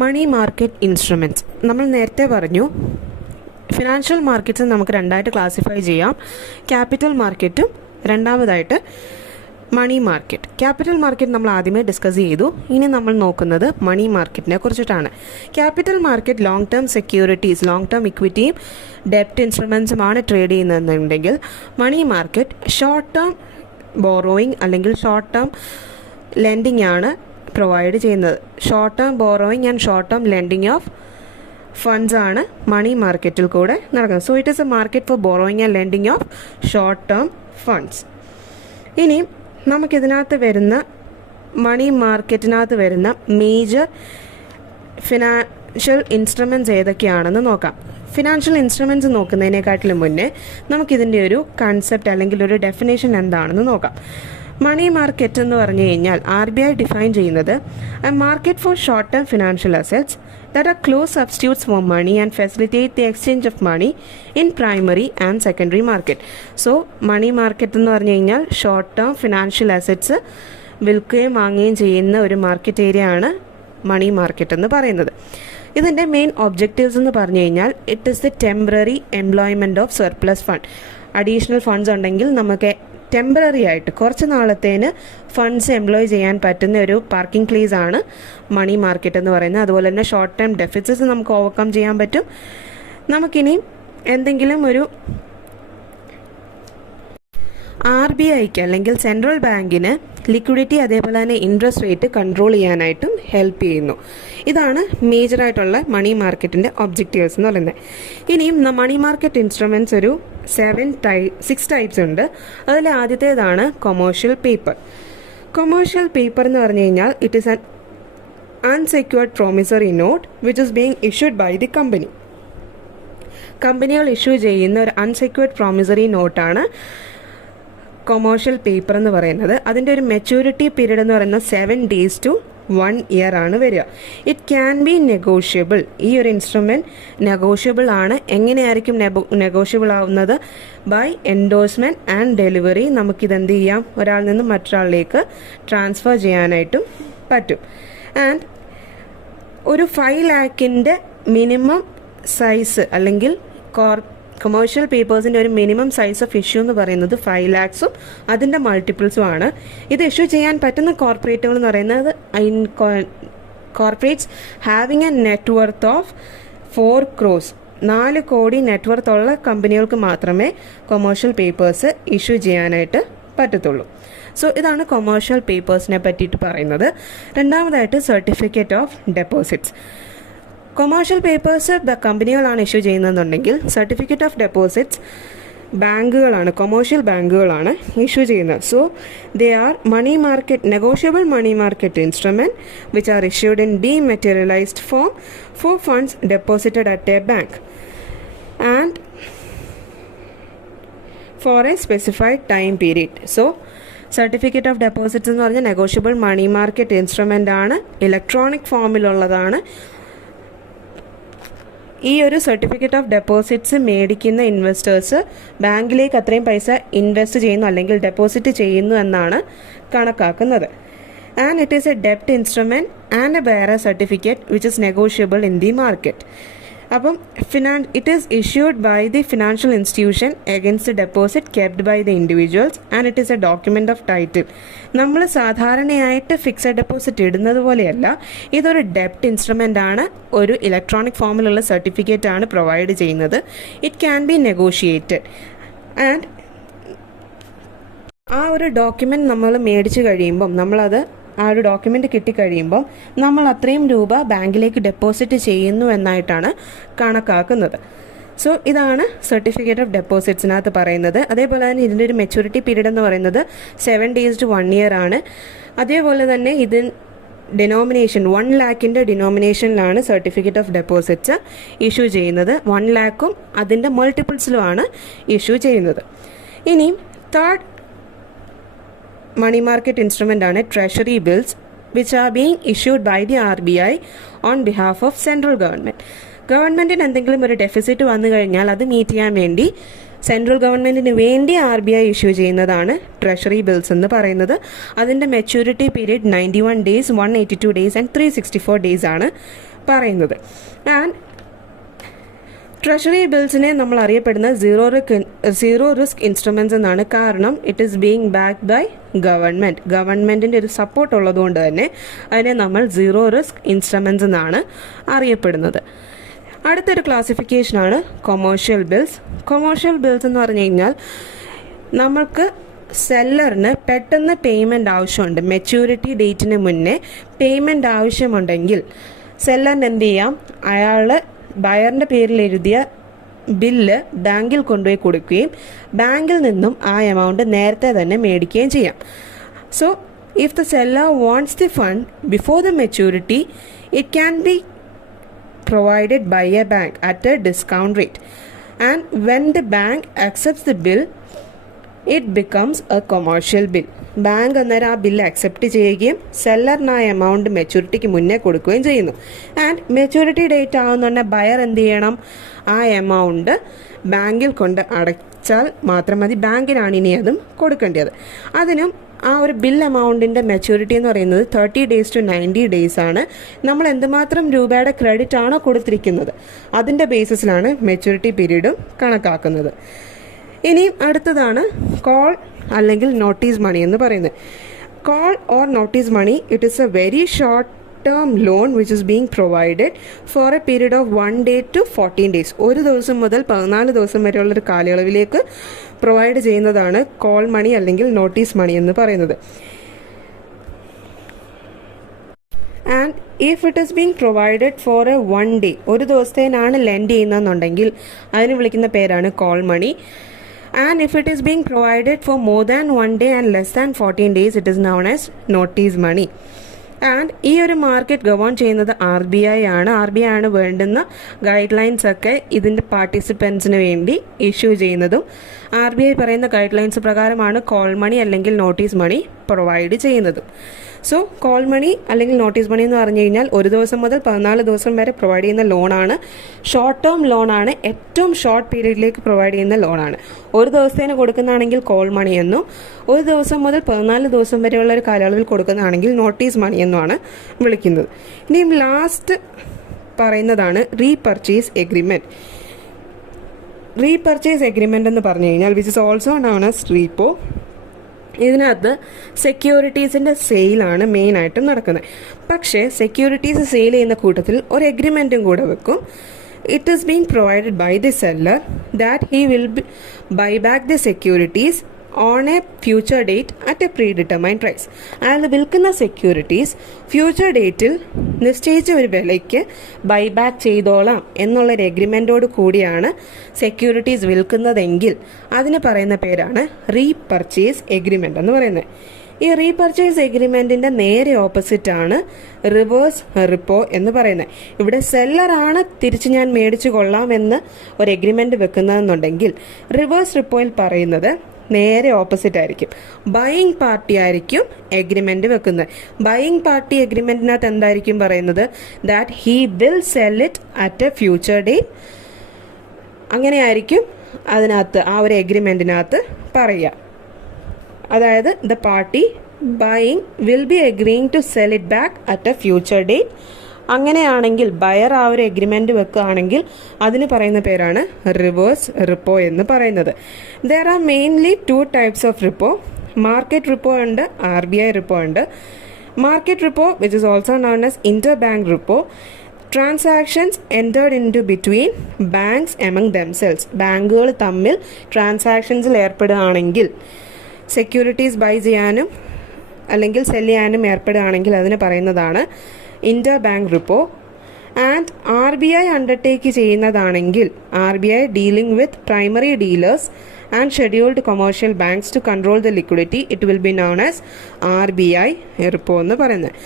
Money market instruments നമ്മൾ നേരത്തെ പറഞ്ഞു. ഫിനാൻഷ്യൽ മാർക്കറ്റ്സ് നമുക്ക് രണ്ടായിട്ട് ക്ലാസിഫൈ ചെയ്യാം. ക്യാപിറ്റൽ മാർക്കറ്റും രണ്ടാമതായിട്ട് മണി മാർക്കറ്റ്. ക്യാപിറ്റൽ മാർക്കറ്റ് നമ്മൾ ആദ്യമേ ഡിസ്കസ് ചെയ്തു. ഇനി നമ്മൾ നോക്കുന്നത് മണി മാർക്കറ്റിനെ കുറിച്ചിട്ടാണ്. Capital market long term securities, long term ഇക്വിറ്റിയും ഡെപ്റ്റ് ഇൻസ്ട്രുമെൻസുമാണ് ട്രേഡ് ചെയ്യുന്നതെന്നുണ്ടെങ്കിൽ money market short term borrowing അല്ലെങ്കിൽ ഷോർട്ട് ടേം ലെൻഡിങ് ആണ് പ്രൊവൈഡ് ചെയ്യുന്നത്. Short term borrowing and short term lending of funds ആണ് മണി മാർക്കറ്റിൽ കൂടെ നടക്കുന്നത്. So it is a market for borrowing and lending of short term funds. ഇനി നമുക്കിതിനകത്ത് വരുന്ന മണി മാർക്കറ്റിനകത്ത് വരുന്ന മേജർ ഫിനാൻഷ്യൽ ഇൻസ്ട്രുമെൻറ്റ്സ് ഏതൊക്കെയാണെന്ന് നോക്കാം. ഫിനാൻഷ്യൽ ഇൻസ്ട്രുമെൻറ്റ്സ് നോക്കുന്നതിനെക്കാട്ടിലും മുന്നേ നമുക്കിതിൻ്റെ ഒരു കൺസെപ്റ്റ് അല്ലെങ്കിൽ ഒരു ഡെഫിനേഷൻ എന്താണെന്ന് നോക്കാം. മണി മാർക്കറ്റ് എന്ന് പറഞ്ഞു കഴിഞ്ഞാൽ RBI ഡിഫൈൻ ചെയ്യുന്നത് a market for short term financial assets that are close substitutes for money and facilitate the exchange of money in primary and secondary market. So money market എന്ന് പറഞ്ഞു കഴിഞ്ഞാൽ short term financial assets വിൽക്കുകയും വാങ്ങുകയും ചെയ്യുന്ന ഒരു market area ആണ് മണി market എന്ന് പറയുന്നത്. ഇതിൻ്റെ മെയിൻ ഒബ്ജക്റ്റീവ്സ് എന്ന് പറഞ്ഞു കഴിഞ്ഞാൽ it is the temporary employment of surplus fund. Additional funds ഉണ്ടെങ്കിൽ നമുക്ക് ടെമ്പററി ആയിട്ട് കുറച്ച് നാളത്തേന് ഫണ്ട്സ് എംപ്ലോയ് ചെയ്യാൻ പറ്റുന്ന ഒരു പാർക്കിംഗ് പ്ലേസ് ആണ് മണി മാർക്കറ്റ് എന്ന് പറയുന്നത്. അതുപോലെ തന്നെ ഷോർട്ട് ടൈം ഡെഫിസിറ്റ്സ് നമുക്ക് ഓവർകം ചെയ്യാൻ പറ്റും. നമുക്കിനി എന്തെങ്കിലും ഒരു RBIക്ക് അല്ലെങ്കിൽ സെൻട്രൽ ബാങ്കിന് ലിക്വിഡിറ്റി അതേപോലെ തന്നെ ഇൻട്രസ്റ്റ് റേറ്റ് കൺട്രോൾ ചെയ്യാനായിട്ടും ഹെൽപ്പ് ചെയ്യുന്നു. ഇതാണ് മേജറായിട്ടുള്ള മണി മാർക്കറ്റിൻ്റെ ഒബ്ജക്റ്റീവ്സ് എന്ന് പറയുന്നത്. ഇനിയും മണി മാർക്കറ്റ് ഇൻസ്ട്രുമെൻറ്റ്സ് ഒരു 6 ടൈപ്സ് ഉണ്ട്. അതിൽ ആദ്യത്തേതാണ് കൊമേഴ്ഷ്യൽ പേപ്പർ. കൊമേഴ്ഷ്യൽ പേപ്പർ എന്ന് പറഞ്ഞു കഴിഞ്ഞാൽ it is an unsecured promissory note which is being issued by the company. കമ്പനികൾ ഇഷ്യൂ ചെയ്യുന്ന ഒരു അൺസെക്യൂർഡ് പ്രോമിസറി നോട്ടാണ് കൊമേഴ്ഷ്യൽ പേപ്പർ എന്ന് പറയുന്നത്. അതിൻ്റെ ഒരു മെച്യൂരിറ്റി പീരീഡ് എന്ന് പറയുന്നത് 7 days to 1 year ആണ് വരിക. It can be negotiable. ഈ ഒരു ഇൻസ്ട്രുമെൻറ്റ് നെഗോഷ്യബിൾ ആണ്. എങ്ങനെയായിരിക്കും നെഗോഷ്യബിൾ ആവുന്നത്? By endorsement and delivery. നമുക്കിതെന്ത് ചെയ്യാം? ഒരാളിൽ നിന്ന് മറ്റൊരാളിലേക്ക് ട്രാൻസ്ഫർ ചെയ്യാനായിട്ടും പറ്റും. ആൻഡ് ഒരു 5 lakhൻ്റെ മിനിമം സൈസ് അല്ലെങ്കിൽ കൊമേഴ്ഷ്യൽ പേപ്പേഴ്സിൻ്റെ ഒരു മിനിമം സൈസ് ഓഫ് ഇഷ്യൂ എന്ന് പറയുന്നത് 5 lakhs-ഉം അതിൻ്റെ മൾട്ടിപ്പിൾസും ആണ്. ഇത് ഇഷ്യൂ ചെയ്യാൻ പറ്റുന്ന കോർപ്പറേറ്റുകൾ എന്ന് പറയുന്നത് corporates having A net worth of 4 crores 4 കോടി നെറ്റ്വർത്ത് ഉള്ള കമ്പനികൾക്ക് മാത്രമേ കൊമേഴ്ഷ്യൽ പേപ്പേഴ്സ് ഇഷ്യൂ ചെയ്യാനായിട്ട് പറ്റത്തുള്ളൂ. സോ ഇതാണ് കൊമേഴ്ഷ്യൽ പേപ്പേഴ്സിനെ പറ്റിയിട്ട് പറയുന്നത്. രണ്ടാമതായിട്ട് certificate of deposits. Commercial papers കമ്പനികളാണ് ഇഷ്യൂ ചെയ്യുന്നതെന്നുണ്ടെങ്കിൽ സർട്ടിഫിക്കറ്റ് ഓഫ് ഡെപ്പോസിറ്റ്സ് ബാങ്കുകളാണ്, കൊമേഴ്ഷ്യൽ ബാങ്കുകളാണ് ഇഷ്യൂ ചെയ്യുന്നത്. So they are money market negotiable money market instrument which are issued in dematerialised form for funds deposited at a bank and for a specified time period. So certificate of deposits എന്ന് പറഞ്ഞാൽ negotiable money market instrument ആണ്. Electronic ഫോമിലുള്ളതാണ്. ഈ ഒരു certificate of deposits മേടിക്കുന്ന investors ബാങ്കിലേക്ക് അത്രയും പൈസ ഇൻവെസ്റ്റ് ചെയ്യുന്നു അല്ലെങ്കിൽ ഡെപ്പോസിറ്റ് ചെയ്യുന്നു എന്നാണ് കണക്കാക്കുന്നത്. ആൻഡ് ഇറ്റ് ഈസ് എ ഡെപ്റ്റ് instrument and a bearer certificate which is negotiable in the market. അപ്പം it is issued by the financial institution against deposit kept by the individuals and it is a document of title. നമ്മൾ സാധാരണയായിട്ട് fixed deposit ഇടുന്നത് പോലെയല്ല, ഇതൊരു ഡെപ്റ്റ് instrument ആണ്. ഒരു electronic ഫോമിലുള്ള certificate ആണ് പ്രൊവൈഡ് ചെയ്യുന്നത്. It can B negotiated and ആ ഒരു ഡോക്യുമെൻ്റ് നമ്മൾ മേടിച്ച് കഴിയുമ്പം ആ ഒരു ഡോക്യുമെൻ്റ് കിട്ടിക്കഴിയുമ്പം നമ്മൾ അത്രയും രൂപ ബാങ്കിലേക്ക് ഡെപ്പോസിറ്റ് ചെയ്യുന്നു എന്നായിട്ടാണ് കണക്കാക്കുന്നത്. സോ ഇതാണ് സർട്ടിഫിക്കറ്റ് ഓഫ് ഡെപ്പോസിറ്റ്സിനകത്ത് പറയുന്നത്. അതേപോലെ തന്നെ ഇതിൻ്റെ ഒരു മെച്യൂരിറ്റി പീരീഡ് എന്ന് പറയുന്നത് 7 days to 1 year ആണ്. അതേപോലെ തന്നെ ഡിനോമിനേഷൻ 1 lakhൻ്റെ ഡിനോമിനേഷനിലാണ് സർട്ടിഫിക്കറ്റ് ഓഫ് ഡെപ്പോസിറ്റ്സ് ഇഷ്യൂ ചെയ്യുന്നത്. 1 lakhും അതിൻ്റെ മൾട്ടിപ്പിൾസിലുമാണ് ഇഷ്യൂ ചെയ്യുന്നത്. ഇനി തേർഡ് മണി മാർക്കറ്റ് ഇൻസ്ട്രുമെൻ്റ് ആണ് treasury bills which are being issued by the RBI on behalf of central government. ഗവൺമെൻറ്റിന് എന്തെങ്കിലും ഒരു ഡെഫിസിറ്റ് വന്നു കഴിഞ്ഞാൽ അത് മീറ്റ് ചെയ്യാൻ വേണ്ടി സെൻട്രൽ ഗവൺമെൻറ്റിന് വേണ്ടി RBI ഇഷ്യൂ ചെയ്യുന്നതാണ് ട്രഷറി ബിൽസ് എന്ന് പറയുന്നത്. അതിൻ്റെ maturity period 91 days, 182 days and 364 days ആണ് പറയുന്നത്. ആൻഡ് ട്രഷറി ബിൽസിനെ നമ്മൾ അറിയപ്പെടുന്ന സീറോ റിസ്ക് ഇൻസ്ട്രുമെൻറ്റ്സ് എന്നാണ്. കാരണം it is being backed by ഗവൺമെൻറ്റിൻ്റെ ഒരു സപ്പോർട്ട് ഉള്ളതുകൊണ്ട് തന്നെ അതിനെ നമ്മൾ സീറോ റിസ്ക് ഇൻസ്ട്രുമെൻറ്റ്സ് എന്നാണ് അറിയപ്പെടുന്നത്. അടുത്തൊരു ക്ലാസിഫിക്കേഷനാണ് കൊമേഴ്ഷ്യൽ ബിൽസ്. കൊമേഴ്ഷ്യൽ ബിൽസ് എന്ന് പറഞ്ഞു കഴിഞ്ഞാൽ നമ്മൾക്ക് സെല്ലറിന് പെട്ടെന്ന് പേയ്മെൻറ്റ് ആവശ്യമുണ്ട്, മെച്യൂരിറ്റി ഡേറ്റിന് മുന്നേ പേയ്മെൻറ്റ് ആവശ്യമുണ്ടെങ്കിൽ സെല്ലറിന് എന്ത് ചെയ്യാം, അയാൾ ബയറിൻ്റെ പേരിൽ എഴുതിയ ബില്ല് ബാങ്കിൽ കൊണ്ടുപോയി കൊടുക്കുകയും ബാങ്കിൽ നിന്നും ആ എമൗണ്ട് നേരത്തെ തന്നെ മേടിക്കുകയും ചെയ്യാം. So if the seller wants the fund before the maturity, it can B provided by a bank at a discount rate, and when the bank accepts the bill, it becomes a commercial bill. Bank അന്നേരം ആ bill accept ചെയ്യുകയും സെല്ലറിന് ആ amount മെച്യൂരിറ്റിക്ക് മുന്നേ കൊടുക്കുകയും ചെയ്യുന്നു. And maturity date ആവുന്നുണ്ടെ buyer എന്ത് ചെയ്യണം, ആ എമൗണ്ട് ബാങ്കിൽ കൊണ്ട് അടച്ചാൽ മാത്രം മതി. ബാങ്കിനാണ് ഇനി അതും കൊടുക്കേണ്ടത്. അതിനും ആ ഒരു ബിൽ എമൗണ്ടിൻ്റെ മെച്യൂരിറ്റി എന്ന് പറയുന്നത് 30 days to 90 days ആണ്. നമ്മൾ എന്തുമാത്രം രൂപയുടെ ക്രെഡിറ്റ് ആണോ കൊടുത്തിരിക്കുന്നത് അതിൻ്റെ ബേസിസിലാണ് മെച്യൂരിറ്റി പീരീഡും കണക്കാക്കുന്നത്. ഇനി അടുത്തതാണ് കോൾ അല്ലെങ്കിൽ നോട്ടീസ് മണി എന്ന് പറയുന്നത്. Call or notice money, it is a very short term loan which is being provided for a period of 1 day to 14 days. ഒരു ദിവസം മുതൽ 14 ദിവസം വരെയുള്ളൊരു കാലയളവിലേക്ക് പ്രൊവൈഡ് ചെയ്യുന്നതാണ് കോൾ മണി അല്ലെങ്കിൽ നോട്ടീസ് മണി എന്ന് പറയുന്നത്. And if it is being provided for a 1 day, ഒരു ദിവസത്തേനാണ് ലെൻഡ് ചെയ്യുന്നതെന്നുണ്ടെങ്കിൽ അതിന് വിളിക്കുന്ന പേരാണ് call money. And if it is being provided for more than 1 day and less than 14 days, it is known as notice money. And ഈ ഒരു market govern ചെയ്യുന്നത് RBI ആണ്. RBI ആണ് വേണ്ടുന്ന ഗൈഡ് ലൈൻസ് ഒക്കെ ഇതിൻ്റെ പാർട്ടിസിപ്പൻസിന് വേണ്ടി ഇഷ്യൂ ചെയ്യുന്നതും. RBI പറയുന്ന ഗൈഡ് ലൈൻസ് പ്രകാരമാണ് കോൾ മണി അല്ലെങ്കിൽ നോട്ടീസ് മണി പ്രൊവൈഡ് ചെയ്യുന്നതും. സോ കോൾ മണി അല്ലെങ്കിൽ നോട്ടീസ് മണി എന്ന് പറഞ്ഞു കഴിഞ്ഞാൽ ഒരു ദിവസം മുതൽ 14 ദിവസം വരെ പ്രൊവൈഡ് ചെയ്യുന്ന ലോണാണ്. ഷോർട്ട് ടേം ലോണാണ്, ഏറ്റവും ഷോർട്ട് പീരീഡിലേക്ക് പ്രൊവൈഡ് ചെയ്യുന്ന ലോണാണ്. ഒരു ദിവസത്തേന് കൊടുക്കുന്നതാണെങ്കിൽ കോൾ മണി എന്നും, ഒരു ദിവസം മുതൽ 14 ദിവസം വരെയുള്ള ഒരു കാലയളവിൽ കൊടുക്കുന്നതാണെങ്കിൽ നോട്ടീസ് മണി എന്നുമാണ് വിളിക്കുന്നത്. ഇനിയും ലാസ്റ്റ് പറയുന്നതാണ് റീപർച്ചേസ് എഗ്രിമെൻറ്റ്. റീപർച്ചേസ് എഗ്രിമെൻ്റ് എന്ന് പറഞ്ഞു കഴിഞ്ഞാൽ which is also known as repo. ഇതിനകത്ത് സെക്യൂരിറ്റീസിൻ്റെ സെയിലാണ് മെയിനായിട്ടും നടക്കുന്നത്. പക്ഷേ സെക്യൂരിറ്റീസ് സെയിൽ ചെയ്യുന്ന കൂട്ടത്തിൽ ഒരു എഗ്രിമെൻറ്റും കൂടെ വെക്കും. It is being provided by the seller that he will buy back the securities on a future date at a predetermined price. അതായത് വിൽക്കുന്ന സെക്യൂരിറ്റീസ് ഫ്യൂച്ചർ ഡേറ്റിൽ നിശ്ചയിച്ച ഒരു വിലയ്ക്ക് ബൈബാക്ക് ചെയ്തോളാം എന്നുള്ളൊരു എഗ്രിമെൻറ്റോട് കൂടിയാണ് സെക്യൂരിറ്റീസ് വിൽക്കുന്നതെങ്കിൽ അതിന് പറയുന്ന പേരാണ് റീപർച്ചേസ് എഗ്രിമെൻ്റ് എന്ന് പറയുന്നത്. ഈ റീപർച്ചേസ് എഗ്രിമെൻറ്റിൻ്റെ നേരെ ഓപ്പോസിറ്റാണ് റിവേഴ്സ് റിപ്പോ എന്ന് പറയുന്നത്. ഇവിടെ സെല്ലറാണ് തിരിച്ച് ഞാൻ മേടിച്ചു കൊള്ളാമെന്ന് ഒരു എഗ്രിമെൻറ്റ് വെക്കുന്നതെന്നുണ്ടെങ്കിൽ റിവേഴ്സ് റിപ്പോയിൽ പറയുന്നത് നേരെ ഓപ്പോസിറ്റ് ആയിരിക്കും. ബൈയിങ് പാർട്ടി ആയിരിക്കും എഗ്രിമെൻ്റ് വെക്കുന്നത്. ബൈയിങ് പാർട്ടി എഗ്രിമെൻറ്റിനകത്ത് എന്തായിരിക്കും പറയുന്നത്, that he will sell it at a future day. അങ്ങനെയായിരിക്കും അതിനകത്ത് ആ ഒരു എഗ്രിമെൻറ്റിനകത്ത് പറയുക. അതായത് the party buying will be agreeing to sell it back at a future day. അങ്ങനെയാണെങ്കിൽ ബയർ ആ ഒരു എഗ്രിമെൻറ്റ് വെക്കുകയാണെങ്കിൽ അതിന് പറയുന്ന പേരാണ് റിവേഴ്സ് റിപ്പോ എന്ന് പറയുന്നത്. There are mainly 2 types of repo. Market repo ഉണ്ട്, RBI റിപ്പോ ഉണ്ട്. Market repo which is also known as Inter bank repo. Transactions entered into between banks among themselves. ബാങ്കുകൾ തമ്മിൽ ട്രാൻസാക്ഷൻസിൽ ഏർപ്പെടുകയാണെങ്കിൽ സെക്യൂരിറ്റീസ് ബൈ ചെയ്യാനും അല്ലെങ്കിൽ cell ചെയ്യാനും ഏർപ്പെടുകയാണെങ്കിൽ അതിന് പറയുന്നതാണ് inter bank repo. And RBI undertake ചെയ്യുന്നതാണെങ്കിൽ RBI dealing with primary dealers and scheduled commercial banks to control the liquidity, it will be known as RBI repo എന്ന് പറയുന്നത്.